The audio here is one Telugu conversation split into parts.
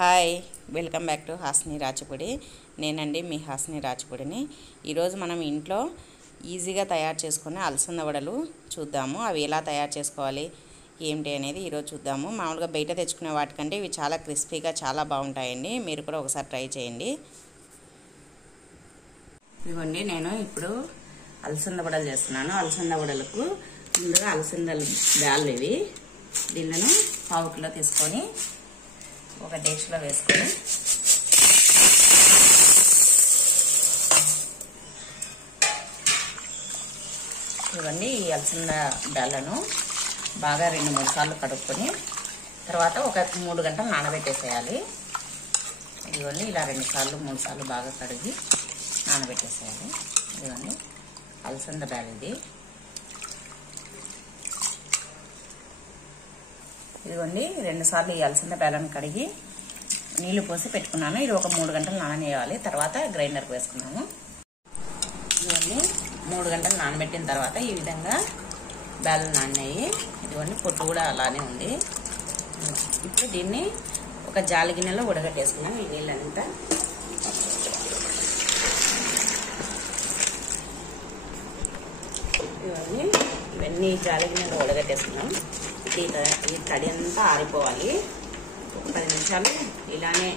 Hi, welcome back to Hasni Rachapodi. నేనండి మీ హాస్ని రాచపొడిని. ఈరోజు మనం ఇంట్లో ఈజీగా తయారు చేసుకునే అలసంద వడలు చూద్దాము. అవి ఎలా తయారు చేసుకోవాలి ఏమిటి అనేది ఈరోజు చూద్దాము. మామూలుగా బయట తెచ్చుకునే వాటికంటే ఇవి చాలా క్రిస్పీగా చాలా బాగుంటాయండి. మీరు కూడా ఒకసారి ట్రై చేయండి. ఇదిగోండి, నేను ఇప్పుడు అలసంద వడలు చేస్తున్నాను. అలసంద వడలకు ముందుగా అలసందలు బ్యాళ్ళు ఇవి. దీళ్ళను పావు కిలో తీసుకొని ఒక డేక్షలో వేసుకొని ఇవన్నీ ఈ అలసంద బ్యాళ్ళను బాగా 2-3 సార్లు కడుక్కొని తర్వాత ఒక 3 గంటలు నానబెట్టేసేయాలి. ఇదిగోండి, ఇలా 2-3 సార్లు బాగా కడిగి నానబెట్టేసేయాలి. ఇదిగోండి అలసంద బ్యాల్ ఇది. ఇదిగోండి 2 సార్లు ఈ అలసంద బ్యాలను కడిగి నీళ్లు పోసి పెట్టుకున్నాను. ఇది ఒక 3 గంటలు నాననేయాలి. తర్వాత గ్రైండర్కి వేసుకున్నాను. ఇదిగోండి 3 గంటలు నానబెట్టిన తర్వాత ఈ విధంగా బ్యాలు నానాయి. ఇదిగోండి పొట్టు కూడా అలానే ఉంది. ఇప్పుడు దీన్ని ఒక జాలి గిన్నెలో ఉడగట్టేసుకున్నాను. ఈ నీళ్ళంతా ఇవన్నీ జాలి గిన్నెలో ఉడగట్టేసుకున్నాం. ఈ తడి అంతా ఆరిపోవాలి. ఒక 10 నిమిషాలు ఇలానే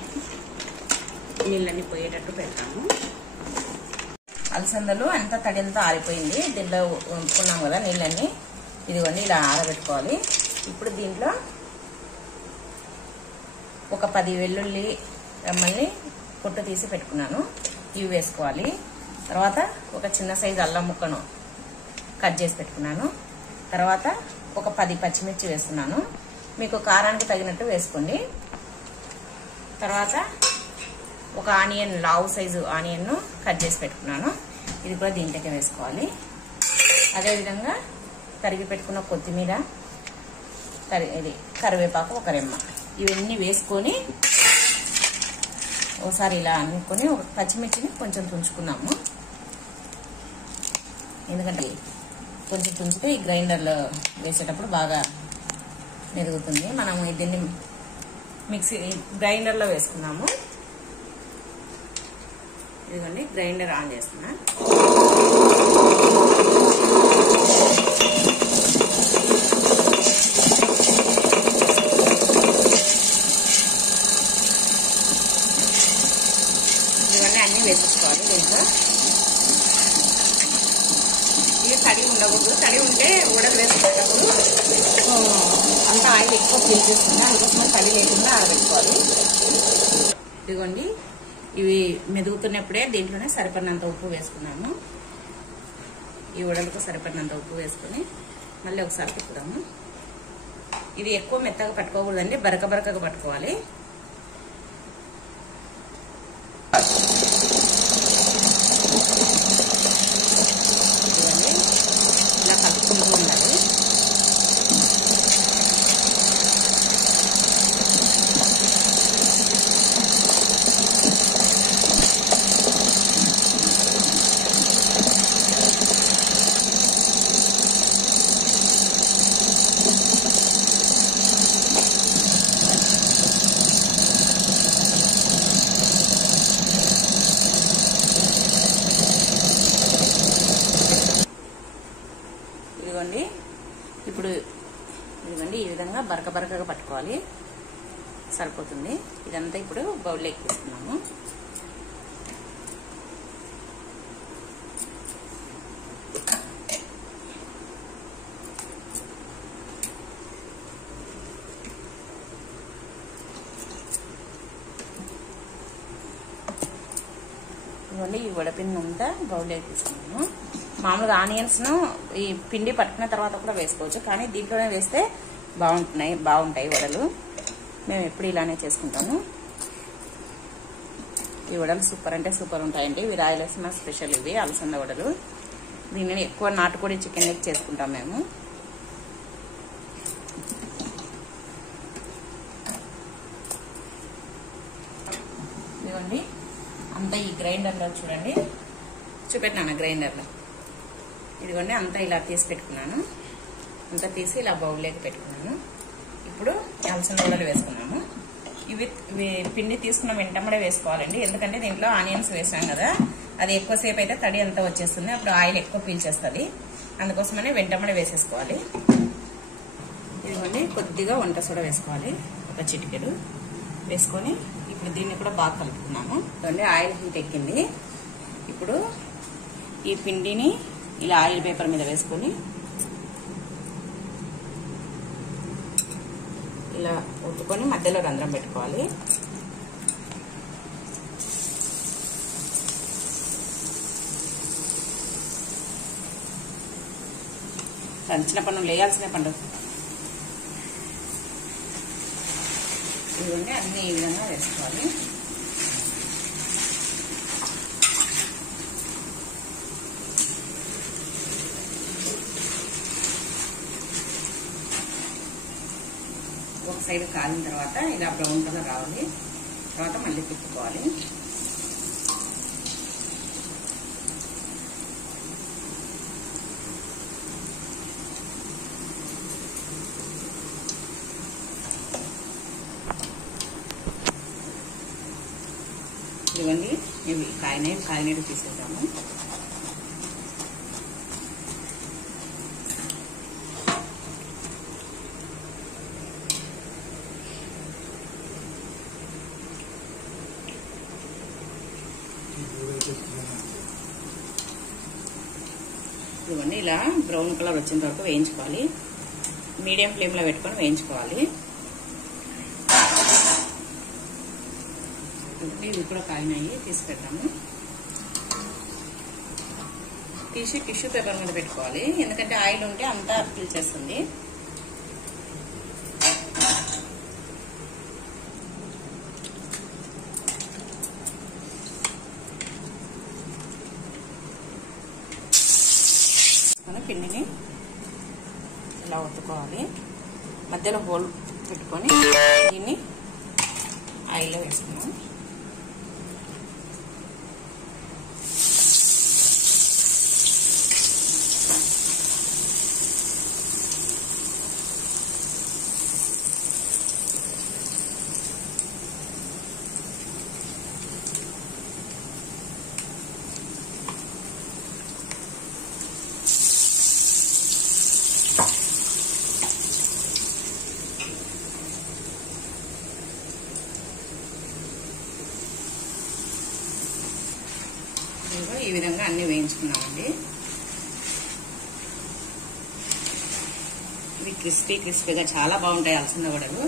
నీళ్ళని పోయేటట్టు పెడతాము. అలసందలు అంతా తడి అంతా ఆరిపోయింది. దీంట్లో ఉంచుకున్నాం కదా నీళ్ళని. ఇదిగోండి ఇలా ఆరబెట్టుకోవాలి. ఇప్పుడు దీంట్లో ఒక 10 వెల్లుల్లి రెమ్మల్ని పొట్టు తీసి పెట్టుకున్నాను. ఇవి వేసుకోవాలి. తర్వాత ఒక చిన్న సైజు అల్లం ముక్కను కట్ చేసి పెట్టుకున్నాను. తర్వాత ఒక 10 పచ్చిమిర్చి వేస్తున్నాను. మీకు కారానికి తగినట్టు వేసుకోండి. తర్వాత ఒక ఆనియన్, లావు సైజు ఆనియన్ను కట్ చేసి పెట్టుకున్నాను. ఇది కూడా దీంట్లోకి వేసుకోవాలి. అదేవిధంగా తరిగి పెట్టుకున్న కొత్తిమీర, ఇది కరివేపాకు ఒక రెమ్మ, ఇవన్నీ వేసుకొని ఒకసారి ఇలా అనుకొని ఒక పచ్చిమిర్చిని కొంచెం తుంచుకున్నాము. ఎందుకంటే కొంచెం తుంచితే ఈ గ్రైండర్లో వేసేటప్పుడు బాగా మెదుగుతుంది. మనము దీన్ని మిక్సీ గ్రైండర్లో వేసుకున్నాము. ఇదిగోండి గ్రైండర్ ఆన్ చేస్తున్నా. ఇవన్నీ అన్నీ వేసేసుకోవాలి. దీంట్లో ఇది తడి ఉండకూడదు. తడి ఉంటే ఉడక వేసుకునేటప్పుడు అంత ఆయిల్ ఎక్కువ పీల్చేస్తుంది. అందుకోసం తడి లేకుండా ఆరబెట్టుకోవాలి. ఇదిగోండి, ఇవి మెదుగుతున్నప్పుడే దీంట్లోనే సరిపడినంత ఉప్పు వేసుకున్నాము. ఈ ఉడలకు సరిపడినంత ఉప్పు వేసుకుని మళ్ళీ ఒకసారి తిప్పుదాము. ఇది ఎక్కువ మెత్తగా పట్టుకోకూడదండి, బరకగా పట్టుకోవాలి. ఇలా కలుపుకుంటూ ఉండాలి. ఇప్పుడు ఇదిగోండి ఈ విధంగా బరకగా పట్టుకోవాలి. సరిపోతుంది. ఇదంతా ఇప్పుడు బౌల్లోకి తీసుకున్నాము. ఇదిగోండి ఈ వడపిండి అంతా బౌల్లోకి తీసుకున్నాము. మామూలుగా ఆనియన్స్ ను ఈ పిండి పట్టుకున్న తర్వాత కూడా వేసుకోవచ్చు, కానీ దీంట్లోనే వేస్తే బాగుంటాయి వడలు. మేము ఎప్పుడు ఇలానే చేసుకుంటాము. ఈ వడలు సూపర్ అంటే సూపర్ ఉంటాయండి. ఇవి రాయలసీమ స్పెషల్. ఇవి అలసంద వడలు. దీనిని ఎక్కువ నాటుకోడి చికెన్ లెక్క చేసుకుంటాం మేము. ఇదిగోండి అంతా ఈ గ్రైండర్లో చూడండి, చూపెట్టినాను గ్రైండర్లో. ఇదిగోండి అంతా ఇలా తీసి పెట్టుకున్నాను. అంతా తీసి ఇలా బౌల్లోకి పెట్టుకున్నాను. ఇప్పుడు అలసంద వడలు వేసుకున్నాము. ఇవి పిండి తీసుకున్న వెంటనే వేసుకోవాలండి, ఎందుకంటే దీంట్లో ఆనియన్స్ వేసాం కదా, అది ఎక్కువసేపు అయితే తడి అంతా వచ్చేస్తుంది, అప్పుడు ఆయిల్ ఎక్కువ పీల్చేస్తుంది. అందుకోసమనే వెంటనే వేసేసుకోవాలి. ఇదిగోండి కొద్దిగా వంట సోడా వేసుకోవాలి, ఒక చిటికెడు వేసుకొని ఇప్పుడు దీన్ని కూడా బాగా కలుపుకున్నాము. ఇదిగోండి ఆయిల్ హీట్ ఎక్కింది. ఇప్పుడు ఈ పిండిని ఇలా ఆయిల్ పేపర్ మీద వేసుకొని ఇలా ఒత్తుకొని మధ్యలో రంధ్రం పెట్టుకోవాలి. దంచిన పన్ను లేయాల్సిన పండు. ఇదిగోండి అన్ని ఈ విధంగా వేసుకోవాలి. ఒక సైడ్ కాలిన తర్వాత ఇలా బ్రౌన్ కలర్ రావాలి, తర్వాత మళ్ళీ తిప్పుకోవాలి. ఇదిగోండి ఇవి కాయనేటి తీసేద్దాము. ఇదిగోండి ఇలా బ్రౌన్ కలర్ వచ్చేంత వరకు వేయించుకోవాలి. మీడియం ఫ్లేమ్ లో పెట్టుకొని వేయించుకోవాలి. ఇవి కూడా కాయినాయి, తీసి పెడతాము. తీసి టిష్యూ పేపర్ మీద పెట్టుకోవాలి, ఎందుకంటే ఆయిల్ ఉంటే అంతా పీల్చేస్తుంది. పిండిని ఇలా ఒత్తుకోవాలి, మధ్యలో హోల్ పెట్టుకొని దీన్ని ఆయిల్లో వేసుకున్నాం. ఈ విధంగా అన్ని వేయించుకున్నామండి. ఇవి క్రిస్పీగా చాలా బాగుంటాయి అలసంద వడలు.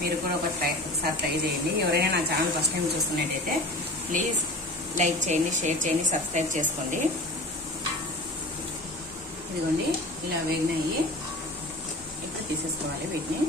మీరు కూడా ఒకసారి ట్రై చేయండి. ఎవరైనా నా ఛానల్ ఫస్ట్ టైం చూస్తున్నట్టయితే ప్లీజ్ లైక్ చేయండి, షేర్ చేయండి, సబ్స్క్రైబ్ చేసుకోండి. ఇదిగోండి ఇలా వేగినాయి, ఇప్పుడు తీసేసుకోవాలి వీటిని.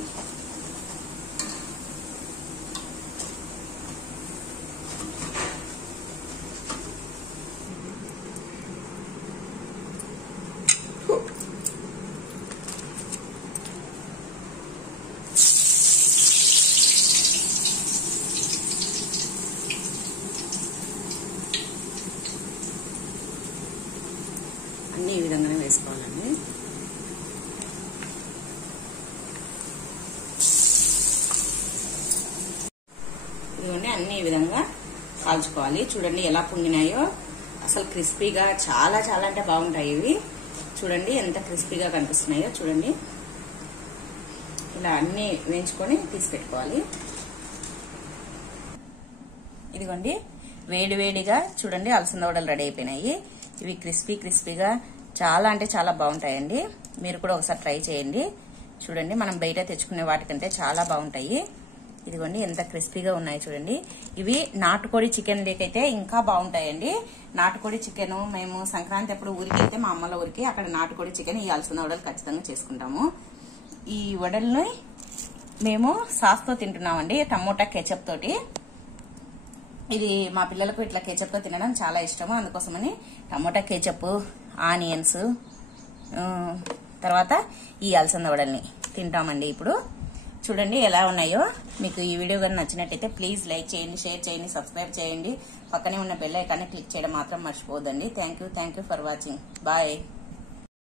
అన్ని ఈ విధంగానే వేసుకోవాలండి. ఇదిగోండి అన్ని ఈ విధంగా కాల్చుకోవాలి. చూడండి ఎలా పొంగినాయో, అసలు క్రిస్పీగా చాలా చాలా అంటే బాగుంటాయి ఇవి. చూడండి ఎంత క్రిస్పీగా కనిపిస్తున్నాయో చూడండి. ఇలా అన్ని వేయించుకొని తీసి పెట్టుకోవాలి. ఇదిగోండి వేడివేడిగా చూడండి అలసంద వడలు రెడీ అయిపోయినాయి. ఇవి క్రిస్పీగా చాలా అంటే చాలా బాగుంటాయండి. మీరు కూడా ఒకసారి ట్రై చేయండి. చూడండి మనం బయట తెచ్చుకునే వాటికంటే చాలా బాగుంటాయి. ఇదిగోండి ఎంత క్రిస్పీగా ఉన్నాయి చూడండి. ఇవి నాటుకోడి చికెన్ లేకైతే ఇంకా బాగుంటాయండి. నాటుకోడి చికెన్ మేము సంక్రాంతి అప్పుడు ఊరికి వెళ్తే మా అమ్మల ఊరికి, అక్కడ నాటుకోడి చికెన్ ఈ అలసంద వడలు ఖచ్చితంగా చేసుకుంటాము. ఈ వడల్ని మేము సాస్ తో తింటున్నామండి, టమోటా కెచప్ తోటి. ఇది మా పిల్లలకు ఇట్లా కెచప్ తో తినడం చాలా ఇష్టము, అందుకోసమని టమోటా కెచప్, ఆనియన్స్, తర్వాత ఈ అలసంద వడల్ని తింటామండి. ఇప్పుడు చూడండి ఎలా ఉన్నాయో. మీకు ఈ వీడియో కానీ నచ్చినట్టయితే ప్లీజ్ లైక్ చేయండి, షేర్ చేయండి, సబ్స్క్రైబ్ చేయండి. పక్కనే ఉన్న బెల్ ఐకాన్ని క్లిక్ చేయడం మాత్రం మర్చిపోవద్దండి. Thank you for watching. Bye.